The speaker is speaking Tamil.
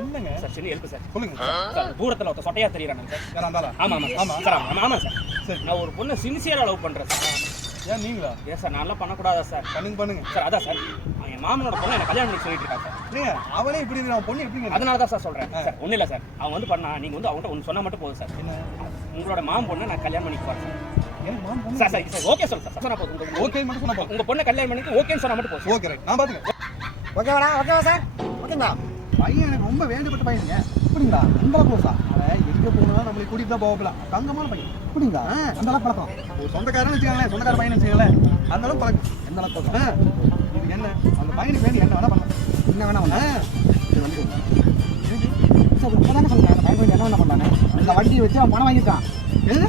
என்னங்க சார் சின்ன ஹெல்ப் சார். சொல்லுங்க சார் தூரத்துல ஒருத்த சொட்டையா தெரியுறாங்க சார். யாரா இருந்தாலும் ஆமா ஆமா சார். ஆமா சார். சரி நான் ஒரு பொண்ணை சின்சியரா லவ் பண்றேன் சார். ஏன் நீங்களா ஏன் சார் நான்லாம் பண்ணக்கூடாதா சார்? பண்ணுங்க சார் அதான் சார் என் மாமனோட பொண்ணை எனக்கு கல்யாணம் பண்ணி சொல்லிட்டு இருக்கா சார். ஏங்க அவனே இப்படி இருக்கிற பொண்ணு எப்படிங்க அதனால தான் சார் சொல்றேன் சார். ஒன்றும் இல்லை சார், அவன் வந்து பண்ணா நீங்க வந்து அவன்கிட்ட ஒன்று சொன்னா மட்டும் போதும் சார். என்ன உங்களோட மாமன் பொண்ணை நான் கல்யாணம் பண்ணிக்க போறேன் சார். ஏன் மாம் பொண்ணு சார் சார் ஓகே சொல்லுங்க சார். சொன்னா போதும். ஓகே மட்டும் சொன்னா போதும். உங்க பொண்ணை கல்யாணம் பண்ணிக்க ஓகேன்னு சொன்னா மட்டும் போதும். ஓகே ரைட் நான் பாத்துங்க ஓகேவா சார்? ஓகேங்களா? பையன் எனக்கு ரொம்ப வேண்டப்பட்ட பையனுங்க அப்படிங்களா அந்த அளவுக்கு அவன் எங்க போகணும் நம்மளை கூட்டிட்டு தான் போகலாம் தங்கமான பையன் அப்படிங்களா அந்த அளவுக்கு பழக்கம் ஒரு சொந்தக்காரன்னு வச்சுக்கோங்களேன் சொந்தக்கார பையன் வச்சுக்கோங்களேன் அந்த அளவுக்கு பழக்கம் எந்த அளவுக்கு பழக்கம் இது என்ன அந்த பையனுக்கு வேண்டி என்ன வேணா பண்ணலாம் என்ன வேணா பண்ண இது வந்து சார் இப்போ தானே சொல்கிறேன் பையன் என்ன பண்ணானே அந்த வண்டியை வச்சு அவன் பணம் வாங்கியிருக்கான் எது